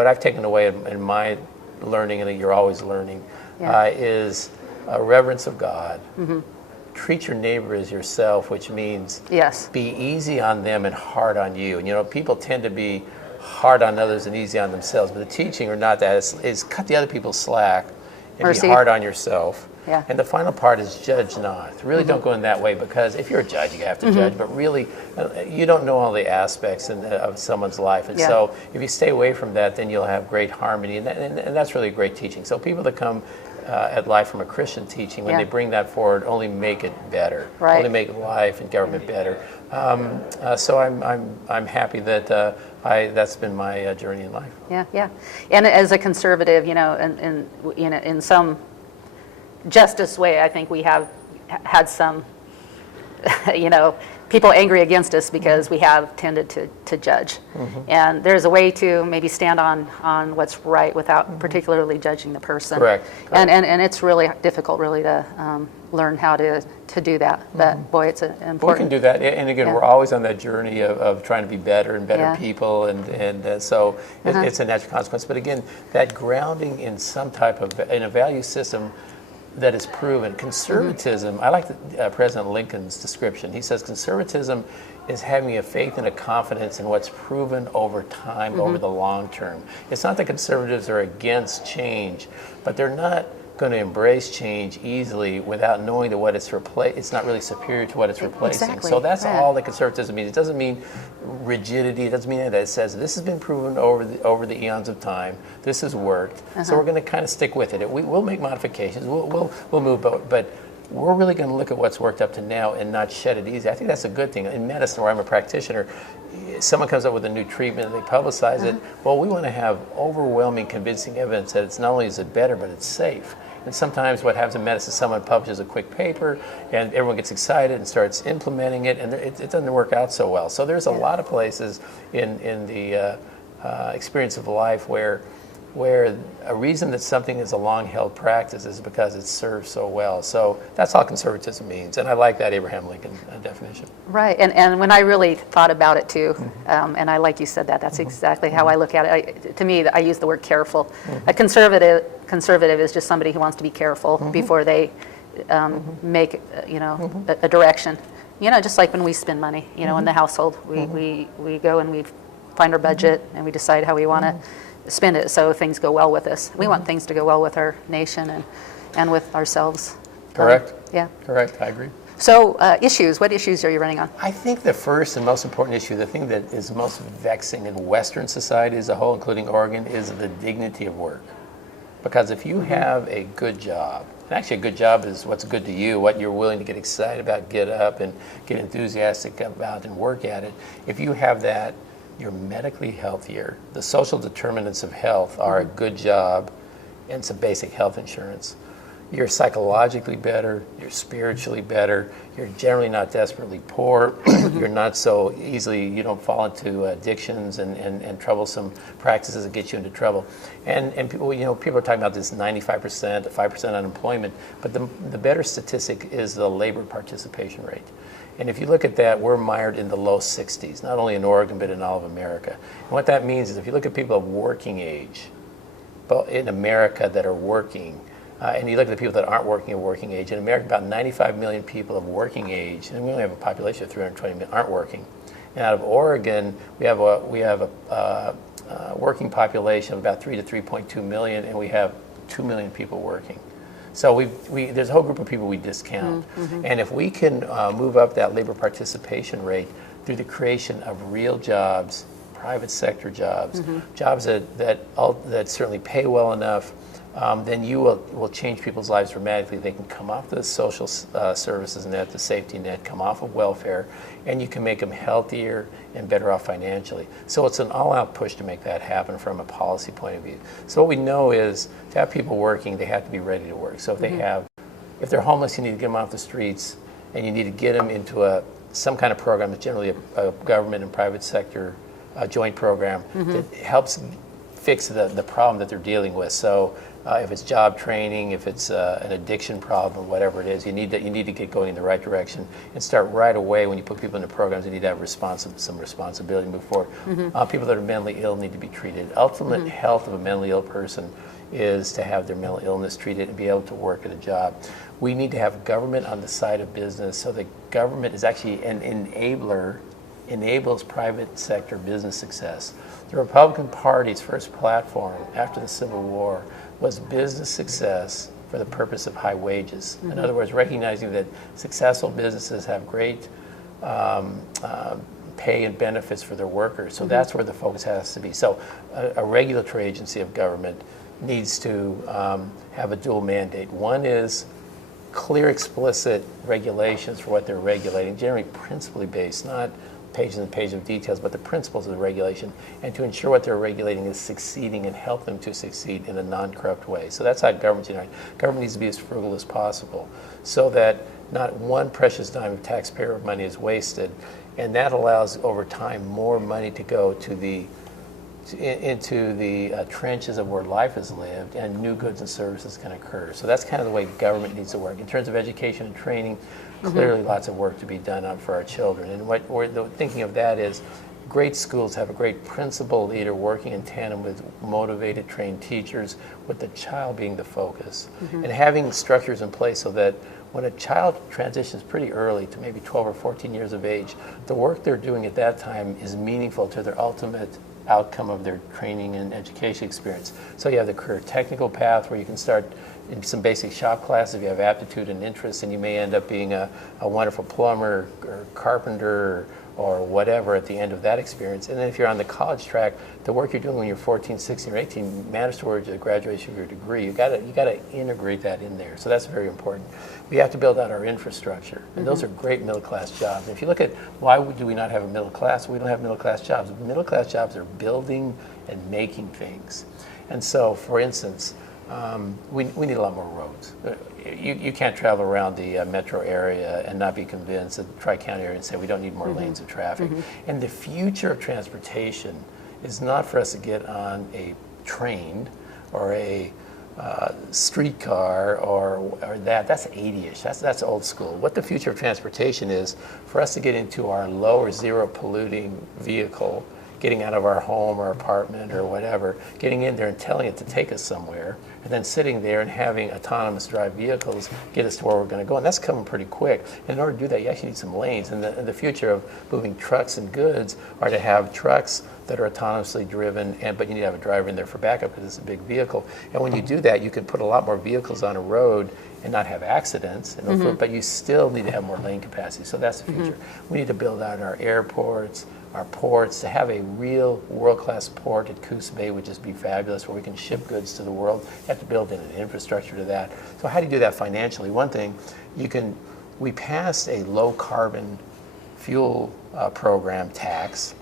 what I've taken away in my learning, and you're always learning, is a reverence of God. Treat your neighbor as yourself, which means be easy on them and hard on you. And you know, people tend to be hard on others and easy on themselves, but the teaching or not that is cut the other people's slack and Mercy. be hard on yourself. Yeah. And the final part is judge not. Really don't go in that way, because if you're a judge, you have to judge, but really you don't know all the aspects of someone's life. And so if you stay away from that, then you'll have great harmony, and that's really a great teaching. So people that come at life from a Christian teaching, when they bring that forward, only make it better, only make life and government better. So I'm happy that that's been my journey in life. Yeah. And as a conservative, you know, in some justice way, I think we have had some, you know, people angry against us because we have tended to judge. And there's a way to maybe stand on what's right without particularly judging the person. Correct. And it's really difficult, really, to learn how to do that. But boy, it's important. We can do that, and again, we're always on that journey of trying to be better and better people, and so it's a natural consequence. But again, that grounding in some type of in a value system that is proven. Conservatism, I like President Lincoln's description. He says conservatism is having a faith and a confidence in what's proven over time, over the long term. It's not that conservatives are against change, but they're not going to embrace change easily without knowing that what it's not really superior to what it's replacing. Exactly. So that's all that conservatism means. It doesn't mean rigidity. It doesn't mean that. It says this has been proven over the eons of time. This has worked. So we're going to kind of stick with it. We'll make modifications. We'll move, but we're really going to look at what's worked up to now and not shed it easy. I think that's a good thing. In medicine, where I'm a practitioner, someone comes up with a new treatment and they publicize it. Well, we want to have overwhelming, convincing evidence that it's not only is it better, but it's safe. And sometimes what happens in medicine, someone publishes a quick paper and everyone gets excited and starts implementing it, and it doesn't work out so well. So there's a lot of places in the experience of life where a reason that something is a long-held practice is because it serves so well. So that's all conservatism means, and I like that Abraham Lincoln definition. Right, and when I really thought about it too, and I like you said that's exactly how I look at it. To me, I use the word careful. A conservative is just somebody who wants to be careful before they make a direction. You know, just like when we spend money, you know, in the household, we go and we find our budget and we decide how we want to spend it so things go well with us. We want things to go well with our nation and with ourselves. Correct. Yeah. Correct. I agree. So issues, what issues are you running on? I think the first and most important issue, the thing that is most vexing in Western society as a whole, including Oregon, is the dignity of work. Because if you have a good job, and actually a good job is what's good to you, what you're willing to get excited about, get up and get enthusiastic about and work at it. If you have that, you're medically healthier. The social determinants of health are a good job and some basic health insurance. You're psychologically better, you're spiritually better, you're generally not desperately poor, you're not so easily, you don't fall into addictions and troublesome practices that get you into trouble. And people, you know, people are talking about this 95%, 5% unemployment, but the better statistic is the labor participation rate. And if you look at that, we're mired in the low 60s, not only in Oregon, but in all of America. And what that means is if you look at people of working age, in America that are working, and you look at the people that aren't working at working age, in America about 95 million people of working age, and we only have a population of 320 million, aren't working. And out of Oregon, we have a working population of about 3 to 3.2 million, and we have 2 million people working. So there's a whole group of people we discount. And if we can move up that labor participation rate through the creation of real jobs, private sector jobs, jobs that certainly pay well enough, then you will change people's lives dramatically. They can come off the social services net, the safety net, come off of welfare, and you can make them healthier and better off financially. So it's an all-out push to make that happen from a policy point of view. So what we know is to have people working, they have to be ready to work. So if they're homeless, you need to get them off the streets, and you need to get them into some kind of program that's generally a government and private sector joint program that helps fix the problem that they're dealing with. So if it's job training, if it's an addiction problem, whatever it is, you need to get going in the right direction and start right away. When you put people into programs, you need to have some responsibility to move forward. People that are mentally ill need to be treated. Ultimate health of a mentally ill person is to have their mental illness treated and be able to work at a job. We need to have government on the side of business, so the government is actually an enabler, enables private sector business success. The Republican Party's first platform after the Civil War was business success for the purpose of high wages. In other words, recognizing that successful businesses have great pay and benefits for their workers. So that's where the focus has to be. So a regulatory agency of government needs to have a dual mandate. One is clear, explicit regulations for what they're regulating, generally principally based, not pages and pages of details, but the principles of the regulation, and to ensure what they're regulating is succeeding and help them to succeed in a non-corrupt way. So that's how government's united. Government needs to be as frugal as possible so that not one precious dime of taxpayer money is wasted, and that allows over time more money to go to into the trenches of where life is lived, and new goods and services can occur. So that's kind of the way government needs to work. In terms of education and training, clearly lots of work to be done for our children. And what we're thinking of that is great schools have a great principal leader working in tandem with motivated, trained teachers, with the child being the focus. And having structures in place so that when a child transitions pretty early to maybe 12 or 14 years of age, the work they're doing at that time is meaningful to their ultimate outcome of their training and education experience. So you have the career technical path where you can start in some basic shop classes if you have aptitude and interest, and you may end up being a wonderful plumber or carpenter or whatever at the end of that experience. And then if you're on the college track, the work you're doing when you're 14, 16, or 18 matters towards the graduation of your degree. You gotta integrate that in there. So that's very important. We have to build out our infrastructure, and those are great middle class jobs. And if you look at why do we not have a middle class, we don't have middle class jobs. Middle class jobs are building and making things. And so, for instance, we need a lot more roads. You can't travel around the metro area and not be convinced, the Tri-County area, and say we don't need more lanes of traffic. And the future of transportation is not for us to get on a train or a streetcar or that. That's 80-ish. That's old school. What the future of transportation is for us to get into our low or zero polluting vehicle, getting out of our home or apartment or whatever, getting in there and telling it to take us somewhere, and then sitting there and having autonomous drive vehicles get us to where we're going to go. And that's coming pretty quick. And in order to do that, you actually need some lanes. And the future of moving trucks and goods are to have trucks that are autonomously driven, but you need to have a driver in there for backup because it's a big vehicle. And when you do that, you can put a lot more vehicles on a road and not have accidents, but you still need to have more lane capacity. So that's the future. We need to build out our airports, our ports, to have a real world-class port at Coos Bay would just be fabulous, where we can ship goods to the world. You have to build in an infrastructure to that. So how do you do that financially? One thing, we passed a low-carbon fuel program tax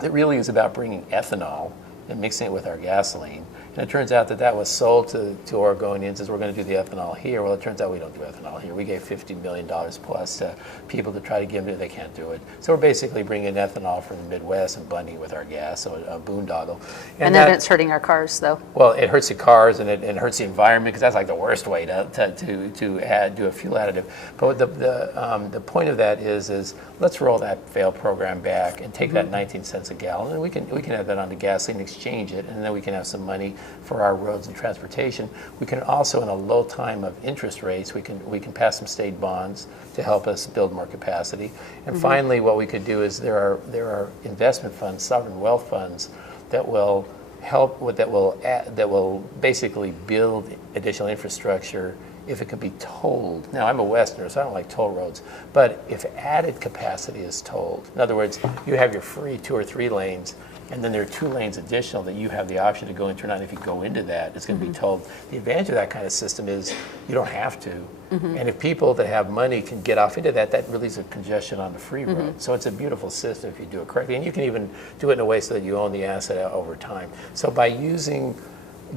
that really is about bringing ethanol and mixing it with our gasoline. And it turns out that was sold to Oregonians as we're going to do the ethanol here. Well, it turns out we don't do ethanol here. We gave $50 million plus to people to try to give it. They can't do it. So we're basically bringing ethanol from the Midwest and blending it with our gas, so a boondoggle. And then it's hurting our cars, though. Well, it hurts the cars and it hurts the environment, because that's like the worst way to do a fuel additive. But the point of that is let's roll that failed program back and take that 19 cents a gallon, and we can add that onto gasoline, exchange it, and then we can have some money for our roads and transportation. We can also, in a low time of interest rates, we can pass some state bonds to help us build more capacity. And finally, what we could do is there are investment funds, sovereign wealth funds, that will help with that will basically build additional infrastructure if it could be tolled. Now, I'm a Westerner, so I don't like toll roads, but if added capacity is tolled, in other words, you have your free 2 or 3 lanes, and then there are 2 lanes additional that you have the option to go into or not. If you go into that, it's going to be tolled. The advantage of that kind of system is you don't have to. And if people that have money can get off into that relieves the congestion on the free road. So it's a beautiful system if you do it correctly. And you can even do it in a way so that you own the asset over time. So by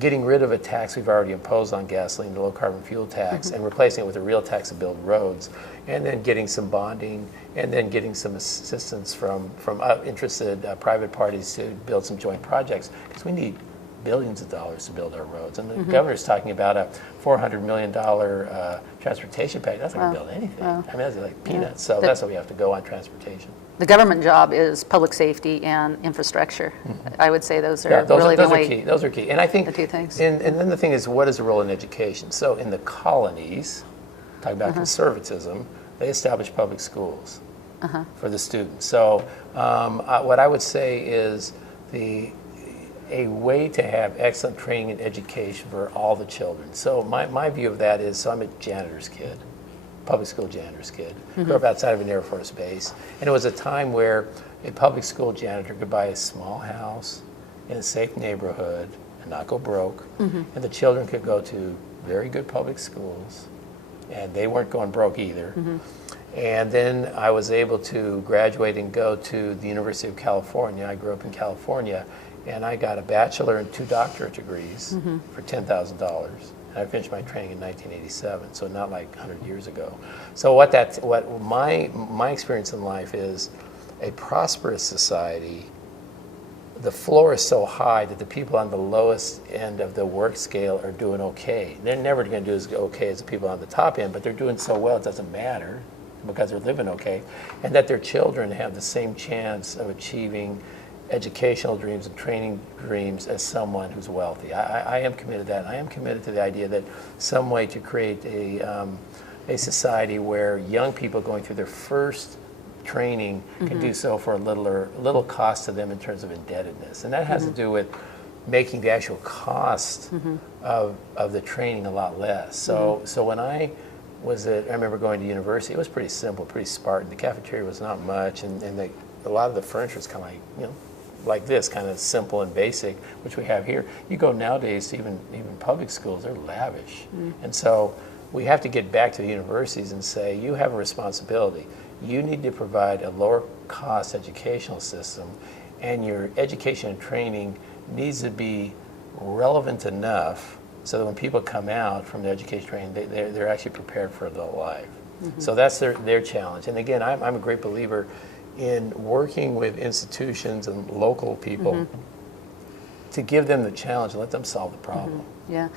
getting rid of a tax we've already imposed on gasoline, the low carbon fuel tax, and replacing it with a real tax to build roads, and then getting some bonding, and then getting some assistance from interested private parties to build some joint projects, because we need billions of dollars to build our roads. And the governor's talking about a $400 million transportation package. That's not going to build anything. I mean, that's like peanuts. So that's what we have to go on transportation. The government job is public safety and infrastructure. I would say those are really the only key. Those are key. And I think the two things. And then the thing is, what is the role in education? So in the colonies, talking about conservatism, they established public schools for the students. So what I would say is a way to have excellent training and education for all the children. So my view of that is, so I'm a janitor's kid, public school janitor's kid. Grew up outside of an Air Force base. And it was a time where a public school janitor could buy a small house in a safe neighborhood and not go broke. And the children could go to very good public schools, and they weren't going broke either. And then I was able to graduate and go to the University of California. I grew up in California, and I got a bachelor and 2 doctorate degrees for $10,000. I finished my training in 1987, so not like 100 years ago. So what my experience in life is, a prosperous society, the floor is so high that the people on the lowest end of the work scale are doing okay. They're never going to do as okay as the people on the top end, but they're doing so well it doesn't matter because they're living okay. And that their children have the same chance of achieving educational dreams and training dreams as someone who's wealthy. I am committed to that. I am committed to the idea that some way to create a society where young people going through their first training can do so for a little cost to them in terms of indebtedness. And that has to do with making the actual cost of the training a lot less. So when I remember going to university, it was pretty simple, pretty Spartan. The cafeteria was not much, and a lot of the furniture was kind of like, like this, kind of simple and basic, which we have here. You go nowadays to even public schools, they're lavish. And so we have to get back to the universities and say, you have a responsibility. You need to provide a lower cost educational system, and your education and training needs to be relevant enough so that when people come out from the education training, they're actually prepared for adult life. So that's their challenge. And again, I'm a great believer in working with institutions and local people to give them the challenge and let them solve the problem. Yeah.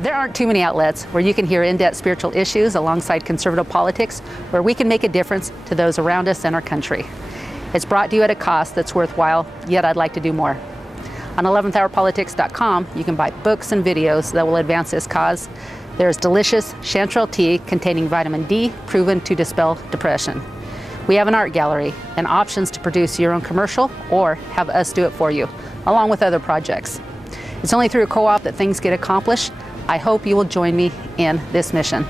There aren't too many outlets where you can hear in-depth spiritual issues alongside conservative politics, where we can make a difference to those around us and our country. It's brought to you at a cost that's worthwhile, yet I'd like to do more. On 11thhourpolitics.com, you can buy books and videos that will advance this cause. There's delicious chanterelle tea containing vitamin D, proven to dispel depression. We have an art gallery and options to produce your own commercial or have us do it for you, along with other projects. It's only through a co-op that things get accomplished. I hope you will join me in this mission.